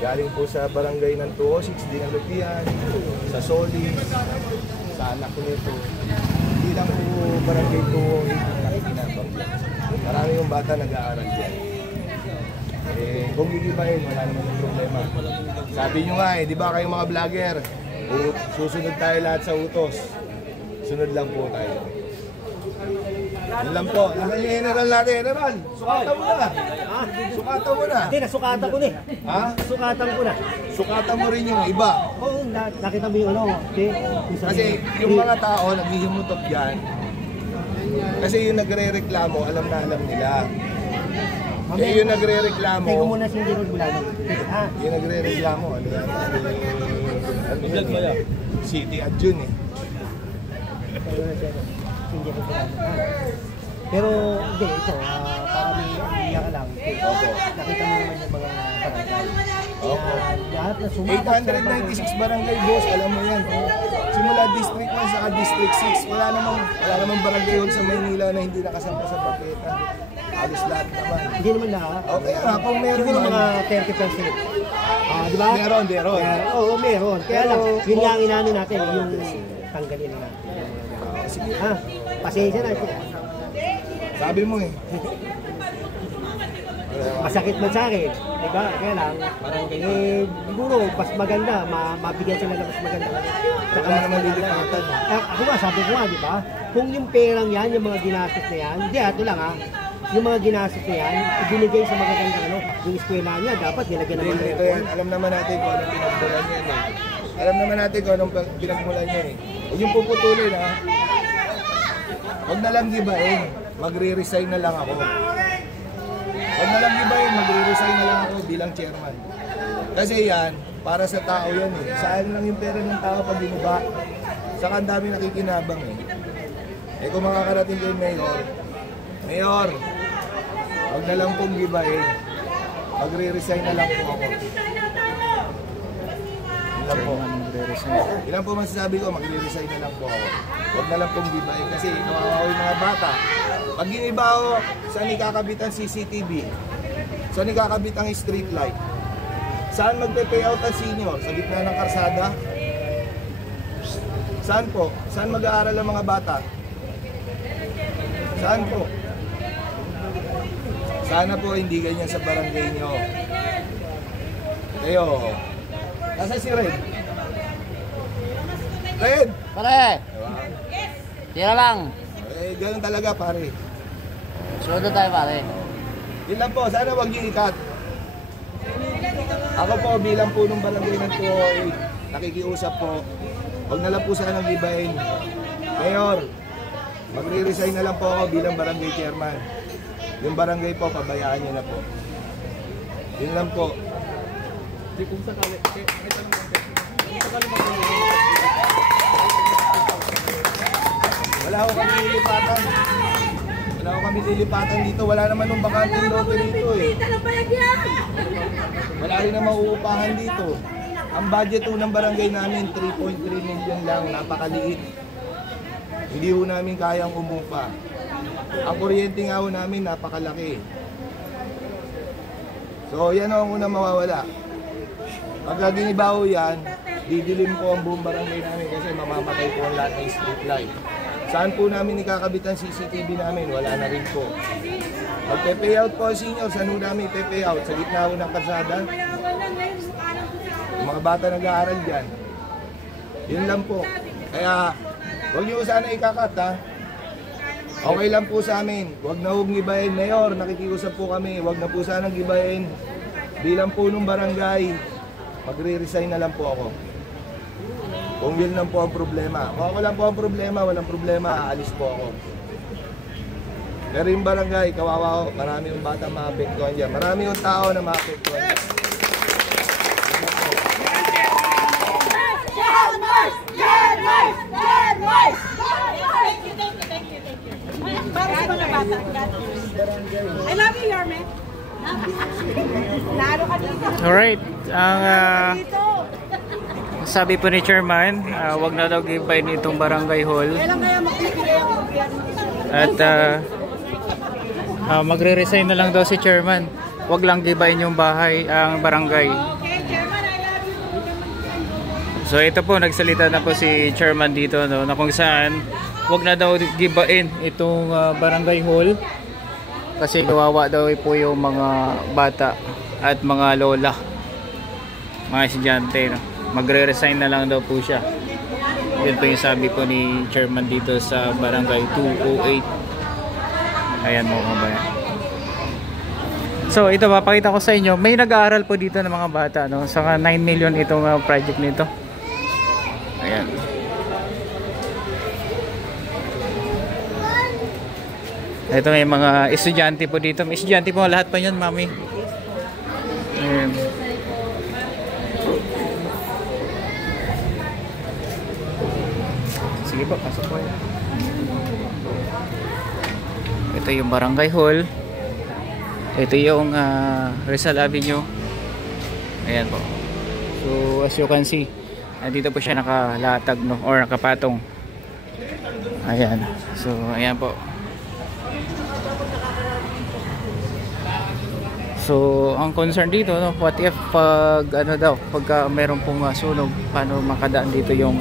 Galing po sa barangay ng 206, Dinalutian, sa Solis, sa anak ko nito. Hindi lang po barangay 208 yung nakikinabang. Marami yung bata nag-aaral dyan. Kung gigibahin, wala naman yung problema. Sabi nyo nga di ba kayong mga vlogger, susunod tayo lahat sa utos. Sunod lang po tayo. Yun lang po. Naman yung general natin. General, sukatan mo na. Sukatan mo na. Hindi, nasukatan ko na eh. Ha? Sukatan ko na. Sukatan mo rin yung iba. Oo, nakita mo yung ano. Kasi yung mga tao naghihimutok yan. Kasi yung nagre-reklamo, alam na alam nila. Eh yung nagre-reklamo... Teka muna si General Bulano. Yung nagre-reklamo, ano yan? City Adjun eh. Pero hindi, ito, para may iiyak lang. Nakita mo naman yung mga barangay. Lahat na sumabot. 896 barangay, boss, alam mo yan. Simula District 1 sa District 6, wala namang barangay hall sa Maynila na hindi nakasampa sa baketa. Alis lahat naman. Hindi naman lahat. Okay nga, kung meron siguro naman. Mga 30%. Di ba? Meron. Oo, meron. Kaya lang, yun nga ang inano natin, yung tanggalin natin. Pasensya na. Sabi mo eh. Masakit man sa akin, diba? Kaya lang, siguro, mas maganda, mabigyan sila na mas maganda. Saka naman lilipatan. Ako nga, sabi ko nga, diba? Kung yung perang yan, yung mga ginastos na yan, hindi, ito lang yung mga ginastos na yan, ibinigay sa magagandang yung eskwela niya, dapat nilagyan naman ng yan. Alam naman natin kung anong pinagmulan niya eh. Alam naman natin kung anong pinagmulan niya eh. Huwag yung puputulin ha. Huwag na lang gibain, magre-resign na lang ako. Huwag na lang gibain, magre-resign na lang ako bilang chairman. Kasi yan, para sa tao yan eh. Saan lang yung pera ng tao pag binuba? Saka ang dami nakikinabang eh. Eh kung makakarating kay Mayor, huwag na lang pong gibain. Magre-resign na lang po ako. Ilan po masasabi ko, magre-resign na lang po ako. Huwag na lang pong gibain kasi kawawa yung mga bata. Pag giniba ako, saan ikakabit ang CCTV? Saan ikakabit ang street light? Saan magpe-payout ang senior? Sa gitna ng karsada? Saan po? Saan mag-aaral ang mga bata? Saan po? Sana po hindi ganyan sa barangay nyo. Kayo, nasa si Red? Red! Pare! Tira lang. Eh, ganun talaga pare. Sunod tayo pare. Yun lang po, sana wag niyo ikat. Ako po bilang po ng barangay ng 208, nakikiusap po. Huwag na lang po sana gibain. Mayor, magre-resign na lang po ako bilang barangay chairman. Yung barangay po, pabayaan niyo na po. Yun lang po. Kung sakali, wala ko kami lilipatan. Wala ko kami lilipatan dito. Wala naman nung bakanteng lote dito eh. Wala rin na mauupahan dito. Ang budget po ng barangay namin, 3.3 million lang. Napakaliit. Hindi po namin kayang umupa. Ang kuryente nga po namin, napakalaki. So yan ang unang mawawala. Pag giniba po yan, didilim po ang buong barangay namin kasi mamamatay po ang lahat ng street light. Saan po namin ikakabit ang CCTV namin? Wala na rin po. Magpe-payout po ang senior, saan po namin ipe-payout? Sa gitna po ng kalsada? Yung mga bata nag-aaral dyan. Yun lang po. Kaya, huwag niyo sana ikakat ha. Okay lang po sa amin. Huwag na huwag gibayin. Mayor, nakikiusap po kami. Huwag na po sana gibayin. Bilang po ng barangay, magre-resign na lang po ako. Kung yun lang po ang problema. Kung ako lang po ang problema, walang problema, aalis po ako. Pero yung barangay, kawawa ko, marami yung bata maapektuhan dyan. Marami yung tao na maapektuhan dyan. I love you, Yorme. Lalo ka dito. Alright, ang sabi po ni Chairman, wag na daw gibayin itong barangay hall. At magre-resign na lang daw si Chairman. Wag lang gibayin yung bahay, ang barangay. So ito po, nagsalita na po si chairman dito, no, na kung saan wag na daw gibain itong barangay hall kasi kawawa daw po yung mga bata at mga lola, mga estudyante, no. Magre-resign na lang daw po siya. Yun po yung sabi po ni chairman dito sa barangay 208. Ayan mo kabayan. So ito, papakita ko sa inyo, may nag-aaral po dito ng mga bata, no. Saka 9 million itong project nito. Ayan. Ito may mga estudyante po dito. May estudyante po lahat pa yun, mami. Ayan. Sige po, pasok po. Ito yung barangay hall. Ito yung Rizal Avenue. Ayan po. So as you can see, dito po siya nakalatag, no, or nakapatong. Ayan. So ayan po. So ang concern dito, no, what if pag ano daw, pagka meron pong sunog, paano makadaan dito yung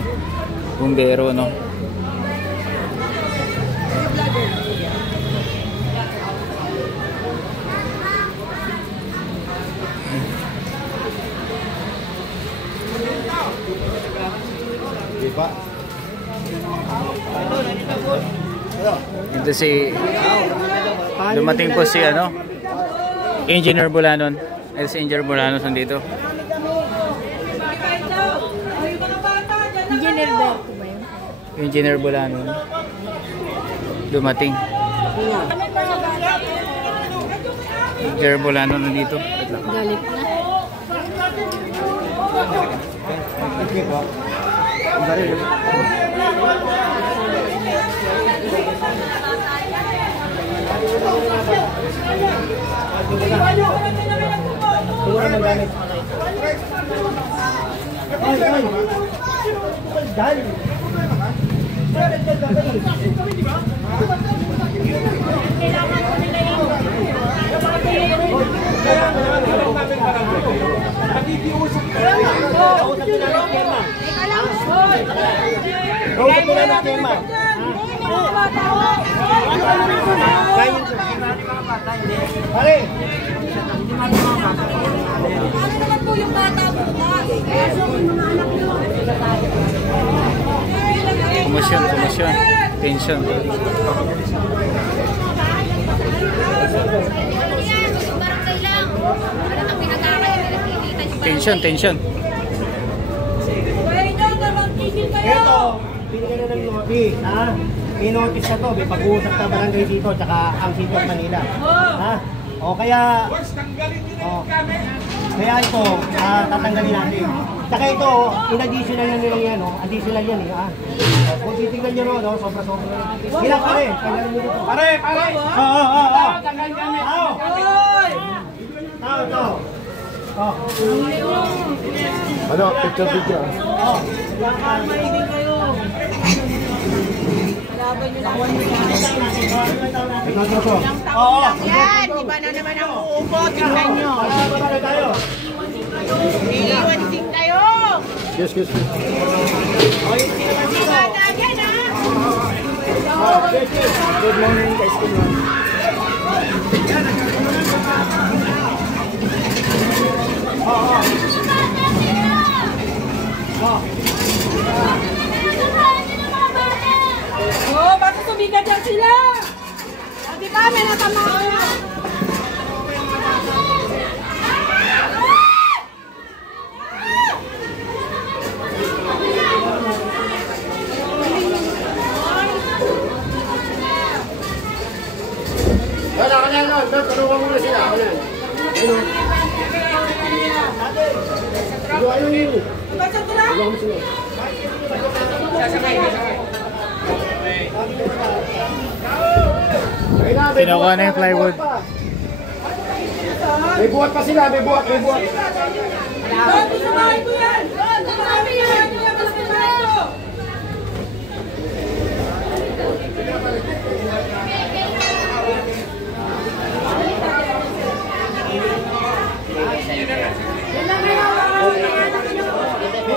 bumbero, no? Diba? Ito si dumating po si ano, Engineer Bulanon. Ito si Engineer Bulanon nandito. Engineer ba ako ba yun? Engineer Bulanon dumating. Engineer Bulanon nandito. Galit na. Ano naman po yung bata bukas? Kumusyon, tension. Tension. Ito, binigyan na ng notice, ha? May notice na to, may pag-uusap na barangay dito, tsaka ang City of Manila. Ha? O kaya, kaya ito, tatanggalin natin. Tsaka ito, in additional yan nilang yan, additional yan, ha? Kung titignan nyo, no, sobra-sobra. Ilang pare, tanggalin nyo dito. Pare! Oo. Tanggalin kami. Ito. Ano? Picture video. Maiging kayo. Laban nyo lang. Ilang taon lang yan. Iba na naman ang uubo. Tingnan nyo. Iiwansing tayo. Yes. Mga bata dyan, ha? Good morning, guys. Good morning. Oo, bakit sumigat yan sila? Di ba, may natamaan na. Tulungan mo na sila. Kinuha na yung plywood. May buhat pa sila, may buhat. Gusto bahay ko yan! Gusto namin yan! Gusto bahay ko!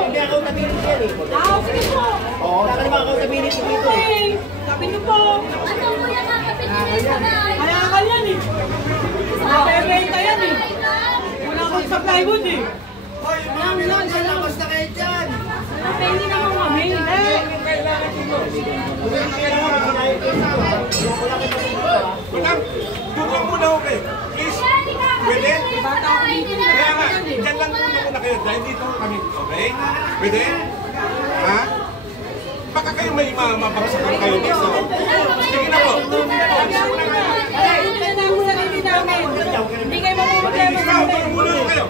Hindi ako nabili. eh. Sige po. Oo, wala ka naman accountability dito eh. Okay. Sabi niyo po. Ano po yung kakapit Kaya yan eh. Mabebenta yan eh. Wala akong sa plywood eh. Napengi naman kami. Tutuwa muna ako kayo. Please, pwede? Bata ako dito na. Kaya nga, dyan lang muna kayo dahil dito kami. Okay? Pwede? Ha? Baka kayo may mapapsakan kayo dito. Sige na po. Hindi kayo mamumutema sa amin. Muna kayo.